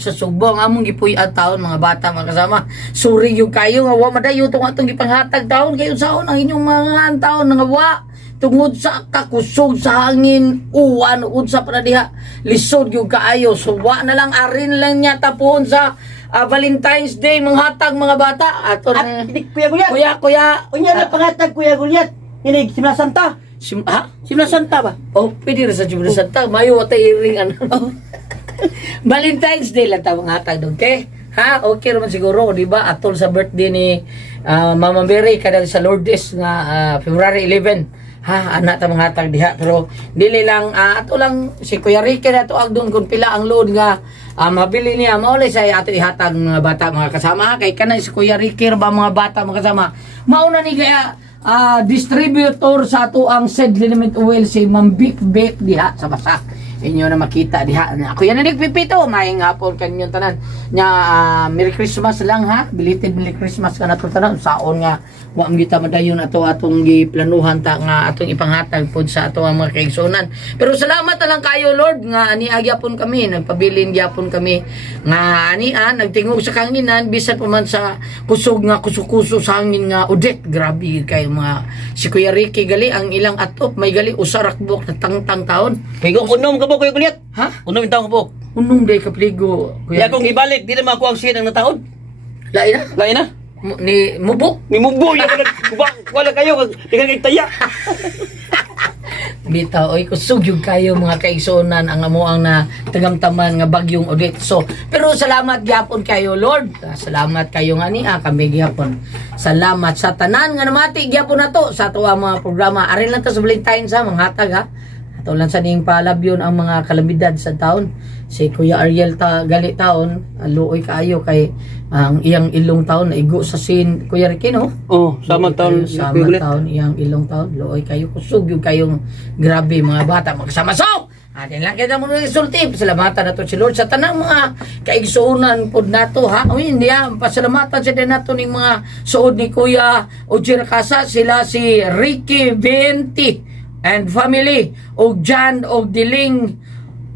sa Sugbo ang among gipuy-an taon mga bata mga kasama. Suri yung kayo nga wa madayo tong atong gipanghatag taon kayo saon ang inyong mga taon nga wa tungod sa kakusog sa hangin uwan unsa pa na diha lisod yung kaayo. So wa na lang arin lang niya tapon sa Valentine's Day manghatag mga bata. Ato na Kuya Gulyat. kuya. Unya na pangatag Kuya Gulyat. Ini Simla Santa. Simla Santa ba? Oh, pwede rin sa Jumla Santa. Mayo watay iring ano. Valentine's Day lang tawang hatag doon. Okay? Ha? Okay naman siguro, di ba? Atol sa birthday ni Mama Mary kada sa Lourdes nga February 11. Ha, anak ta mga hatag diha. Pero dili lang ato lang si Kuya Ricky na to doon kung pila ang load nga mabili niya. Maulay sa ato ihatag mga bata mga kasama. Kay kanay si Kuya Ricky ba mga bata mga kasama. Mauna ni kaya distributor sa ato ang said liniment oil si Ma'am Bik Bek diha sa basa. Inyo na makita diha. Ako yan na nagpipito. Maing hapon kanyang tanan. Merry Christmas lang ha. Belated Merry Christmas ka na ito tanan. Saon nga. Wa kita madayon ato atong giplanuhan ta nga atong ipanghatag pod sa ato ang mga kaigsunan. Pero salamat na lang kayo Lord nga ani agyapon kami. Nagpabilin gyapon kami nga ani nagtingog sa kanginan bisan pa man sa kusog nga kusukuso sa hangin nga udet. Grabe kay mga si Kuya Ricky gali ang ilang atop may gali usarakbok na tangtang taon. Pigo unom ka ba Kuya Gulyat? Ha? Unom yung taong ka po. Unong day kapligo. Kaya kung ibalik, di na makuha ang siya ng nataon. Lain na? Lain na. Ni Mubok? Ni Mugbo, wala kayo, di ka nagtaya. Bitaw, oy kusog yung kayo mga kaigsunan ang amuang na tagamtaman nga bagyong ulit. So, pero salamat gyapon kayo Lord. Salamat kayo nga ni kami gyapon. Salamat sa tanan nga namati gyapon nato sa ato ang mga programa. Ari lang ta sa Valentine's sa mga hatag ha. Ato lang sa ning palabyon ang mga kalamidad sa taon. Si Kuya Ariel gali taon, luoy kaayo kay ang iyang ilong taon naigo sa sin Kuya Ricky no? Oh, sama taon. Sama taon iyang ilong taon. Luoy kayo kusog yung kayong grabe mga bata magkasama. So, atin lang kita muna resulti. Pasalamatan na to si Lord sa tanang mga kaigsuunan po nato ha. O hindi pasalamatan sa din nato ng mga suod ni Kuya Ojir Casa. Sila si Ricky Venti and family o Jan o Diling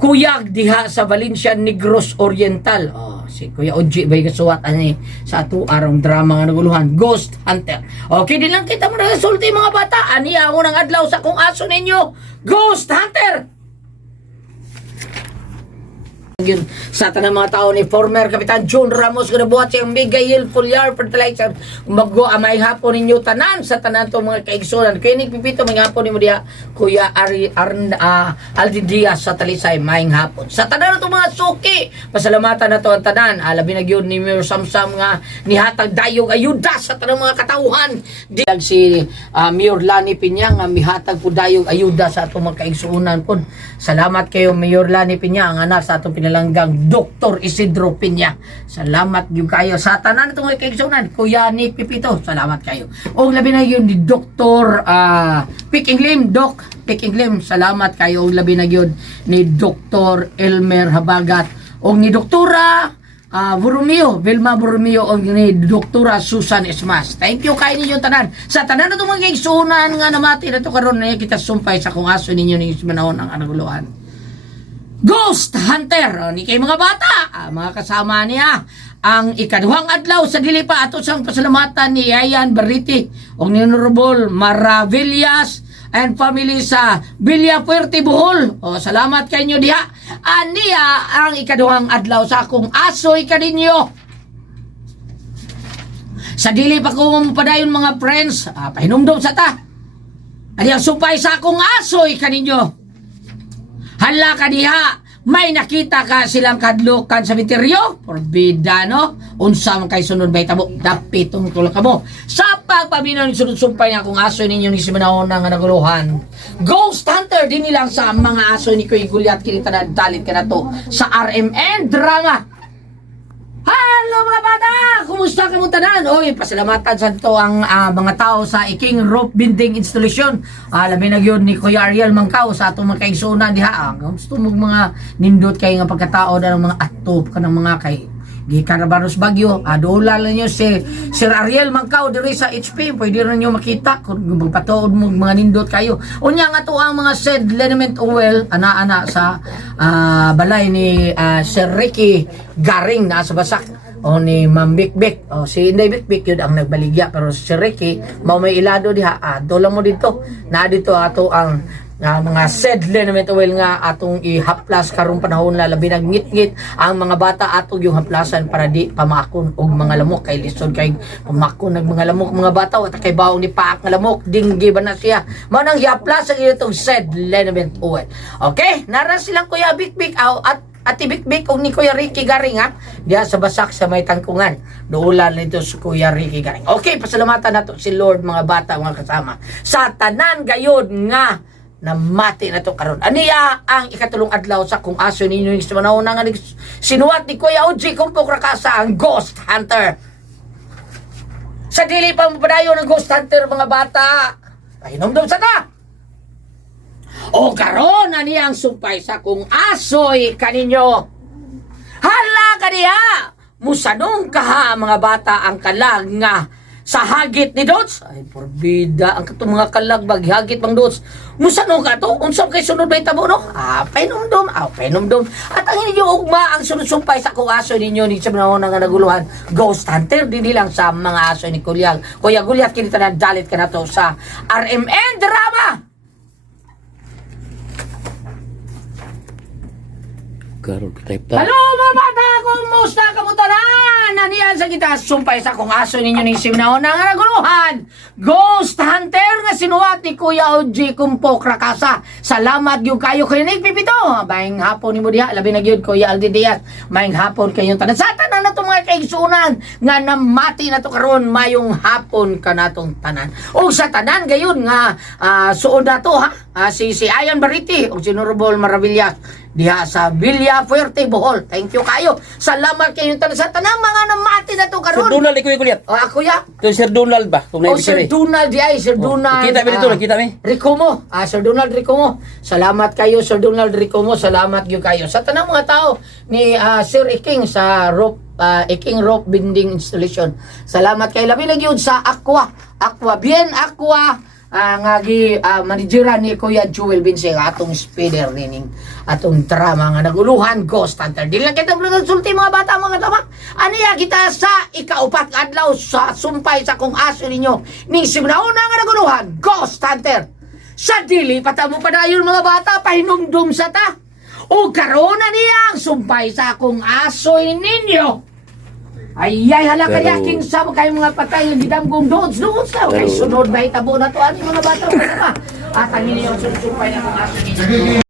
Kuyag diha sa Valencia Negros Oriental. Oh, si Kuya Oji bay kasuwat ani sa ato arong drama nga naguluhan Ghost Hunter. Okay din lang kita mo na resulti mga bata. Ani ang unang adlaw sa kung aso ninyo Ghost Hunter. Yun sa tanang mga tao ni former Kapitan John Ramos nga nabuhat siyang Miguel Foliar Fertilizer maggo amay hapon ninyo tanan sa tanan to mga kaigsunan kay nagpipito may hapon nimo diha Kuya Aldi Diaz sa Talisay maing hapon sa tanan to mga suki pasalamatan nato ang tanan labi na gyud ni Mayor Samsam nga nihatag dayog ayuda sa tanang mga katawhan diag si Mayor Lani Piña nga mihatag po dayog ayuda sa atong mga kaigsunan pon. Salamat kayo Mayor Lani Piña ang anak sa atong langgang Dr. Isidro Piña. Salamat yung kayo sa tanan itong kaigsunan. Kuya ni Pipito, salamat kayo. O labi na yun ni Dr. Pikinglim, Doc Pikinglim, salamat kayo. O labi na yun ni Dr. Elmer Habagat. O ni Doktora Vilma Borromeo o ni Doktora Susan Esmas. Thank you kayo ninyo tanan. Sa tanan na itong mga kaigsunan nga namati na ito karon na kita sumpay sa kung aso ninyo ni manahon ang anaguluhan. Ghost Hunter ni kay mga bata mga kasama niya ang ikaduhang adlaw sa dili pa ato sang pasalamatan ni Yayan Barriti o ni Honorable Maravillas and family sa Villafuerte Bohol. O salamat kayo diha aniya ang ikaduhang adlaw sa akong asoy kaninyo sa dili pa ko padayon mga friends pahinumdom sa ta ani ang supay sa akong asoy kaninyo. Hala ka diha, may nakita ka silang kadlukan sa misteryo? Forbida, no? Unsa man kay sunod bay tabo, dapitong tulak ka mo. Sa pagpaminaw ni sunod-sumpay nga kung aso ninyo ni simanahon nga naguluhan. Ghost Hunter, din nilang sa mga aso ni Kuya Gulyat, kinita na dalit ka na to sa RMN Drama. Hello mga bata! Kumusta ka mong tanan? Oy, pasalamatan sa ito ang mga tao sa Iking Rope Binding Installation. Labi na yun ni Kuya Ariel Mangkaw sa atong mga kaigsunan diha. Gusto mo mga nindot kay nga pagkatao na ng mga atop ka ng mga kay gikan ra Banos Bagyo, adula lang nyo si Sir Ariel Mangkaw diri sa HP, pwede rin nyo makita kung magpatuod mo mga nindot kayo. Unya nga to ang mga said liniment oil ana-ana sa balay ni Sir Ricky Garing na sa Basak o ni Ma'am Bikbik. O si Inday Bikbik yun ang nagbaligya, pero si Ricky mao may ilado diha. Dola mo dito na dito ato ang mga said liniment oil nga atong ihaplas karong panahon na labi nag ngit-ngit ang mga bata atong yung haplasan para di pamakon og mga lamok kay lisod kay pamakon ng mga lamok mga bata at kay baong ni paak nga lamok dinggi ba na siya mao nang ihaplas ang itong said liniment oil. Okay, nara silang Kuya Bikbik at Ati Bikbik og ni Kuya Ricky Garing ha diha sa Basak sa may tangkungan duulan nito si Kuya Ricky Garing. Okay, pasalamatan nato si Lord mga bata mga kasama sa tanan gayud nga na mati na to karon. Aniya ang ikatulong adlaw sa kung aso ninyo ni sa manahon nga sinuwat ni Kuya Oji Kumpok Rakasa ang Ghost Hunter. Sa dili pa mapadayon ng Ghost Hunter mga bata. Pahinomdom sa ta. O karon aniya ang sumpay sa kung asoy kaninyo. Hala kaniya. Musanong kaha mga bata ang kalag nga sa hagit ni Dots. Ay, porbida. Ang katong mga kalagbag, hagit pang Dots. Musano ka to? Unsang kay sunod ba itabo, no? Painomdom. Painomdom. At ang inyo ugma ang sunod-sumpay sa kung aso ninyo ni sa mga nga naguluhan. Ghost Hunter, di lang sa mga aso ni Kuya Gulyat, kinita na dalit ka na to sa RMN Drama. Hello mga bata! Kumusta kamutanan? Naniyan sa kita sumpay sa kung aso ninyo ni Simnao na nga naguluhan. Ghost Hunter nga sinuwat ni Kuya Oji Kumpok Rakasa. Salamat yung kayo kayo nagpipito. Maing hapon ni mo diha. Labi na yun Kuya Aldi Diaz. Maing hapon kayong tanan. Sa tanan na itong mga kaigsunan nga namati na to karon mayong hapon ka na itong tanan. O sa tanan gayon nga suod na to ha. Si Ayan Bariti o si Norobol Maravillas diha sa Villa Fuerte, Bohol. Thank you kayo. Salamat kayo tanan sa tanang mga namati na to karon. Sir Donald, ikaw Gulyat. Ako ya. Ito Sir Donald ba? Sir Donald diay, Sir Donald. Kita mi dito, kita mi. Ricomo. Sir Donald Ricomo. Salamat kayo Sir Donald Ricomo. Salamat gyud kayo sa tanang mga tao ni Sir Iking sa Iking Rope Binding Installation. Salamat kayo labi na gyud sa Aqua Bien Aqua. Nga manageran ni Kuya Joel Binse atong speeder nining atong drama nga naguluhan Ghost Hunter. Dili lang kita sulti mga bata mga tama. Aniya kita sa ikaupat adlaw sa sumpay sa kung aso ninyo ning simnauna nga naguluhan Ghost Hunter. Sa dili patamo padayon mga bata pahinumdum sa ta. O karon na niya ang sumpay sa kung aso ninyo. Ay, hala kaya king sa kayo mga patay yung gidamgong doon kay sunod ba itabo na to ani mga bata at ang inyo sumpay na kung aso ninyo.